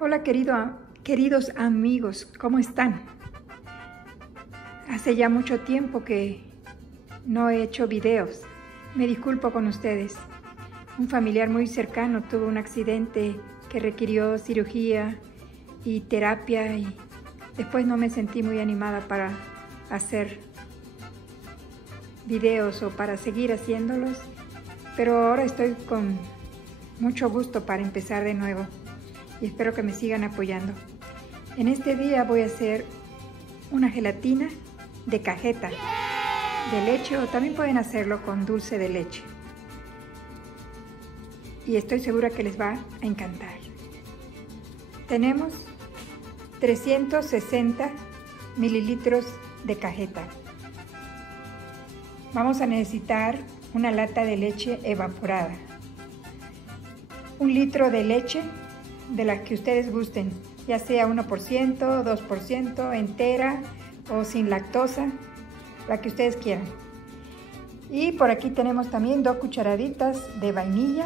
Hola queridos amigos, ¿cómo están? Hace ya mucho tiempo que no he hecho videos. Me disculpo con ustedes. Un familiar muy cercano tuvo un accidente que requirió cirugía y terapia y después no me sentí muy animada para hacer videos o para seguir haciéndolos, pero ahora estoy con mucho gusto para empezar de nuevo y espero que me sigan apoyando. En este día voy a hacer una gelatina de cajeta de leche, o también pueden hacerlo con dulce de leche, y estoy segura que les va a encantar. Tenemos 360 mililitros de cajeta. Vamos a necesitar una lata de leche evaporada, 1 litro de leche de la que ustedes gusten, ya sea 1%, 2%, entera o sin lactosa, la que ustedes quieran. Y por aquí tenemos también 2 cucharaditas de vainilla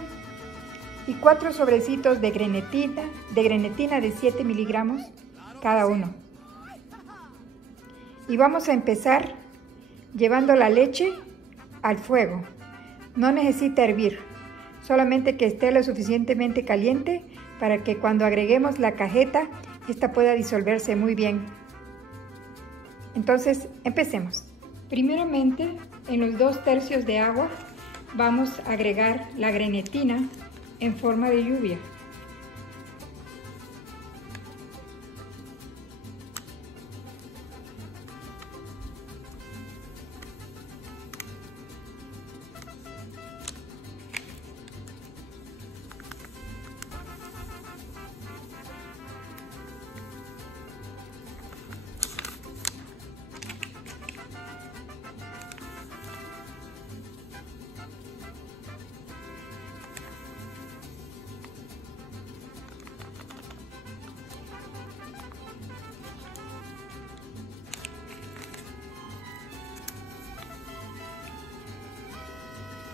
y 4 sobrecitos de grenetina de 7 miligramos cada uno. Y vamos a empezar llevando la leche al fuego. No necesita hervir, solamente que esté lo suficientemente caliente para que cuando agreguemos la cajeta, esta pueda disolverse muy bien. Entonces, empecemos. Primeramente, en los 2/3 de agua, vamos a agregar la grenetina en forma de lluvia.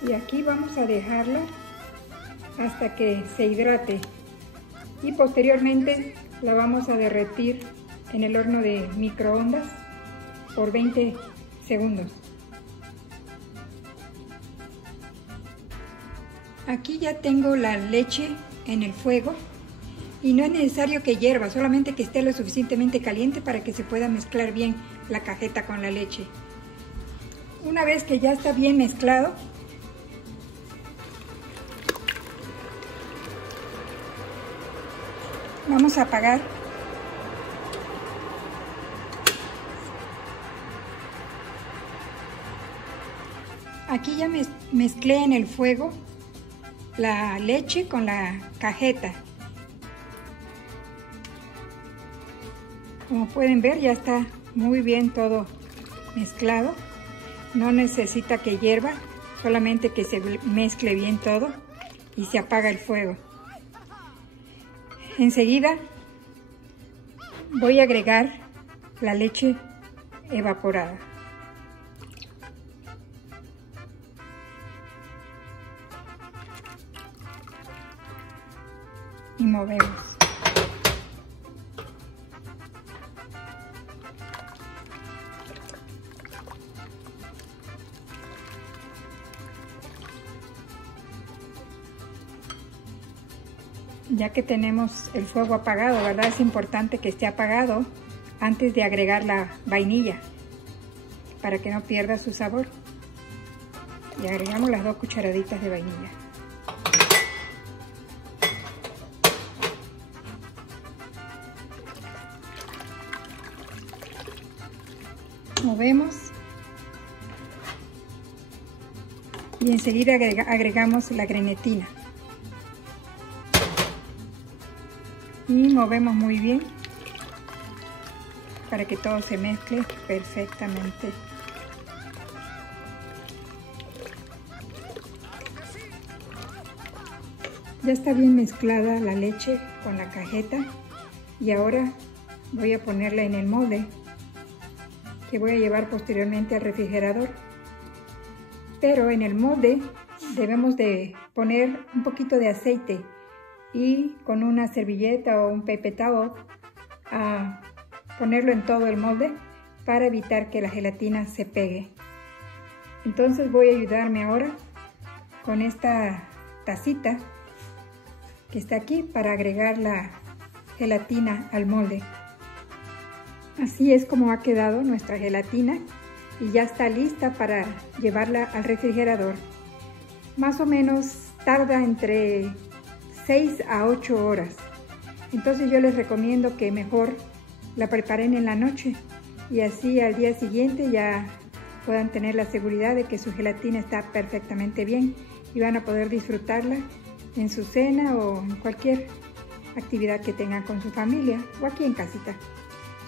Y aquí vamos a dejarla hasta que se hidrate y posteriormente la vamos a derretir en el horno de microondas por 20 segundos. Aquí ya tengo la leche en el fuego y no es necesario que hierva, solamente que esté lo suficientemente caliente para que se pueda mezclar bien la cajeta con la leche. Una vez que ya está bien mezclado, vamos a apagar. Aquí ya mezclé en el fuego la leche con la cajeta. Como pueden ver, ya está muy bien todo mezclado. No necesita que hierva, solamente que se mezcle bien todo y se apaga el fuego. Enseguida voy a agregar la leche evaporada. Y movemos. Ya que tenemos el fuego apagado, ¿verdad? Es importante que esté apagado antes de agregar la vainilla para que no pierda su sabor. Y agregamos las 2 cucharaditas de vainilla. Movemos y enseguida agregamos la grenetina. Y movemos muy bien para que todo se mezcle perfectamente. Ya está bien mezclada la leche con la cajeta y ahora voy a ponerla en el molde que voy a llevar posteriormente al refrigerador. Pero en el molde debemos de poner un poquito de aceite y con una servilleta o un paper towel a ponerlo en todo el molde para evitar que la gelatina se pegue. Entonces voy a ayudarme ahora con esta tacita que está aquí para agregar la gelatina al molde. Así es como ha quedado nuestra gelatina y ya está lista para llevarla al refrigerador. Más o menos tarda entre 6 a 8 horas. Entonces yo les recomiendo que mejor la preparen en la noche y así al día siguiente ya puedan tener la seguridad de que su gelatina está perfectamente bien y van a poder disfrutarla en su cena o en cualquier actividad que tengan con su familia o aquí en casita.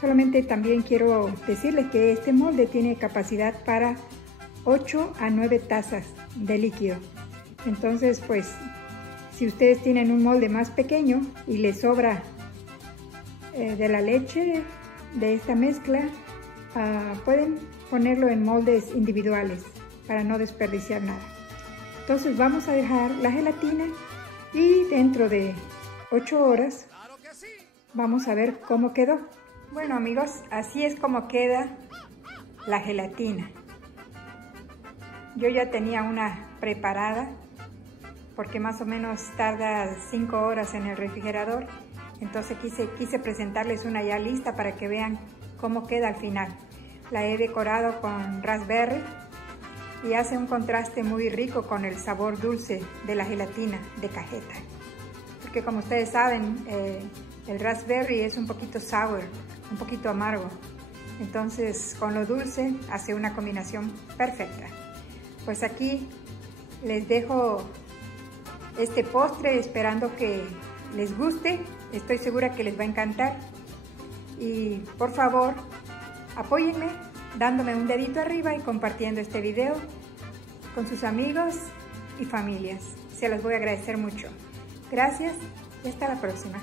Solamente también quiero decirles que este molde tiene capacidad para 8 a 9 tazas de líquido. Entonces, pues, si ustedes tienen un molde más pequeño y les sobra de la leche de esta mezcla, pueden ponerlo en moldes individuales para no desperdiciar nada. Entonces vamos a dejar la gelatina y dentro de 8 horas vamos a ver cómo quedó. Bueno amigos, así es como queda la gelatina. Yo ya tenía una preparada porque más o menos tarda 5 horas en el refrigerador. Entonces quise presentarles una ya lista para que vean cómo queda al final. La he decorado con raspberry y hace un contraste muy rico con el sabor dulce de la gelatina de cajeta. Porque como ustedes saben, el raspberry es un poquito sour, un poquito amargo. Entonces con lo dulce hace una combinación perfecta. Pues aquí les dejo este postre esperando que les guste. Estoy segura que les va a encantar. Y por favor, apóyenme dándome un dedito arriba y compartiendo este video con sus amigos y familias. Se los voy a agradecer mucho. Gracias y hasta la próxima.